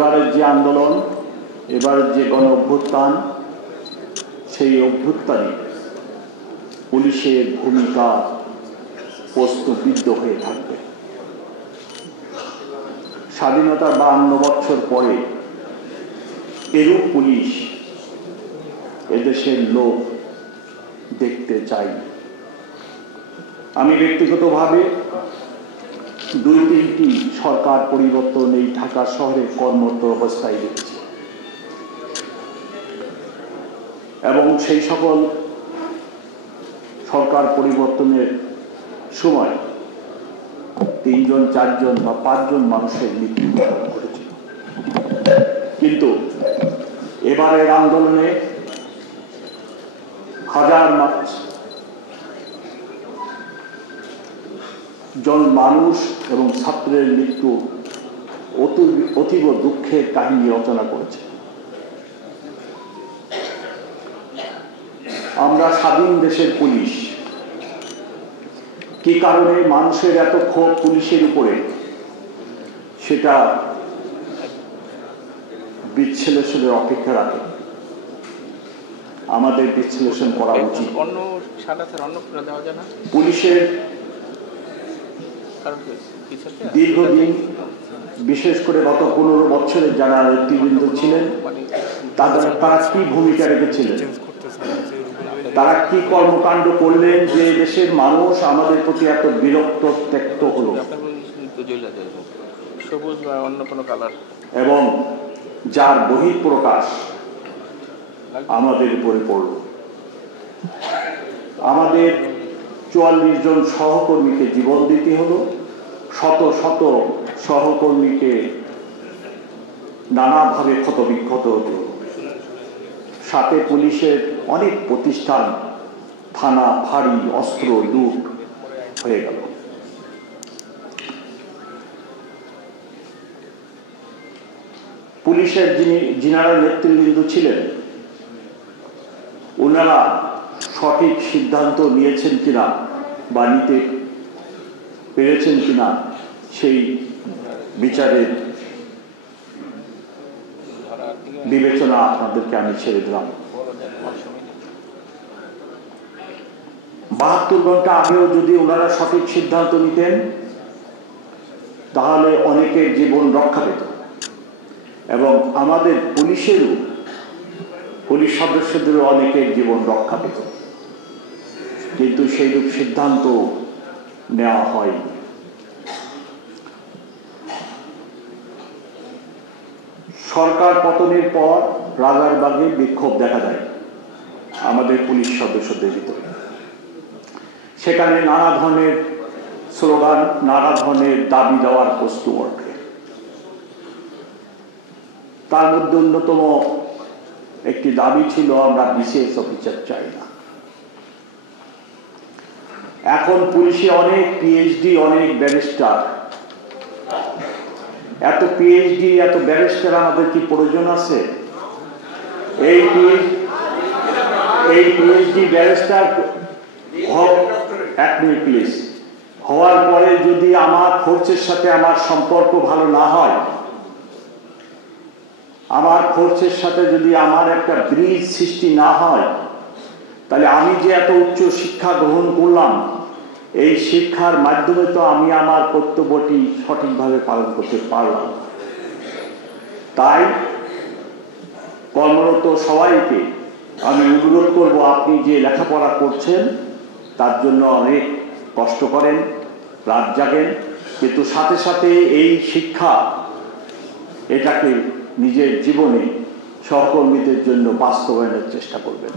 এবারের যে আন্দোলন, এবারের যে গণ অভ্যুত্থান, সেই অভ্যুত্থানে পুলিশের ভূমিকা প্রশ্নবিদ্ধ হয়ে থাকবে। স্বাধীনতার 52 বছর পরে এরূপ পুলিশ এদেশের লোক দেখতে চাই। আমি ব্যক্তিগতভাবে 2-3টি সরকার পরিবর্তন এই ঢাকা শহরে কর্মরত অবস্থায় দেখেছি এবং সেই সকল সরকার পরিবর্তনের সময় 3 জন 4 জন বা 5 জন মানুষের মৃত্যু ঘটেছিল। কিন্তু এবারের আন্দোলনে হাজার জন মানুষ এবং ছাত্রের মৃত্যু অতীব দুঃখের কাহিনী রচনা করেছে। আমরা স্বাধীন দেশের পুলিশ, কি কারণে মানুষের এত ক্ষোভ পুলিশের উপরে, সেটা বিশ্লেষণের অপেক্ষা রাখে। আমাদের বিশ্লেষণ করা উচিত। পুলিশের দীর্ঘদিন, বিশেষ করে গত 15 বছরের যারা নেতৃবৃন্দ ছিলেন, তারা কি ভূমিকা রেখেছিলেন, তারা কি কর্মকাণ্ড করলেন যে দেশের মানুষ আমাদের প্রতি এত বিরক্ত ত্যক্ত হলো এবং যার বহিঃপ্রকাশ আমাদের উপরে পড়ল। আমাদের 44 জন সহকর্মীকে জীবন দিতে হলো, শত শত সহকর্মীকে নানাভাবে ক্ষতবিক্ষত হতো। সাথে পুলিশের অনেক প্রতিষ্ঠান, থানা, ফাঁড়ি, অস্ত্র লুট হয়ে গেল। পুলিশের যিনারা নেতৃবৃন্দ ছিলেন, ওনারা সঠিক সিদ্ধান্ত নিয়েছেন কিনা বা নিতে পেরেছেন কিনা, সেই বিচারের বিবেচনা আপনাদেরকে আমি ছেড়ে দিলাম। 72 ঘন্টা আগেও যদি ওনারা সঠিক সিদ্ধান্ত নিতেন, তাহলে অনেকের জীবন রক্ষা পেত এবং আমাদের পুলিশ সদস্যদেরও অনেকের জীবন রক্ষা পেত। কিন্তু সেইরূপ সিদ্ধান্ত নেওয়া হয়। সরকার পতনের পর রাজারবাগে বিক্ষোভ দেখা যায় আমাদের পুলিশ সদস্যদের ভিতরে। সেখানে নানা ধরনের স্লোগান, নানা ধরনের দাবি দেওয়ার প্রশ্ন ওঠে। তার মধ্যে অন্যতম একটি দাবি ছিল, আমরা বিশেষ অফিসার চাই না। এখন পুলিশে অনেক পিএইচডি, অনেক ব্যারিস্টার। এত পিএইচডি, এত ব্যারিস্টার আমাদের কি প্রয়োজন আছে? এই পিএইচডি ব্যারিস্টার প্লিজ হওয়ার পরে যদি আমার ফোর্সের সাথে আমার সম্পর্ক ভালো না হয়, আমার ফোর্সের সাথে যদি আমার একটা ব্রিজ সৃষ্টি না হয়, তাহলে আমি যে এত উচ্চ শিক্ষা গ্রহণ করলাম, এই শিক্ষার মাধ্যমে তো আমি আমার কর্তব্যটি সঠিকভাবে পালন করতে পারলাম। তাই কর্মরত সবাইকে আমি অনুরোধ করব, আপনি যে লেখাপড়া করছেন তার জন্য অনেক কষ্ট করেন, রাত জাগেন, কিন্তু সাথে সাথে এই শিক্ষা এটাকে নিজের জীবনে সহকর্মীদের জন্য বাস্তবায়নের চেষ্টা করবেন।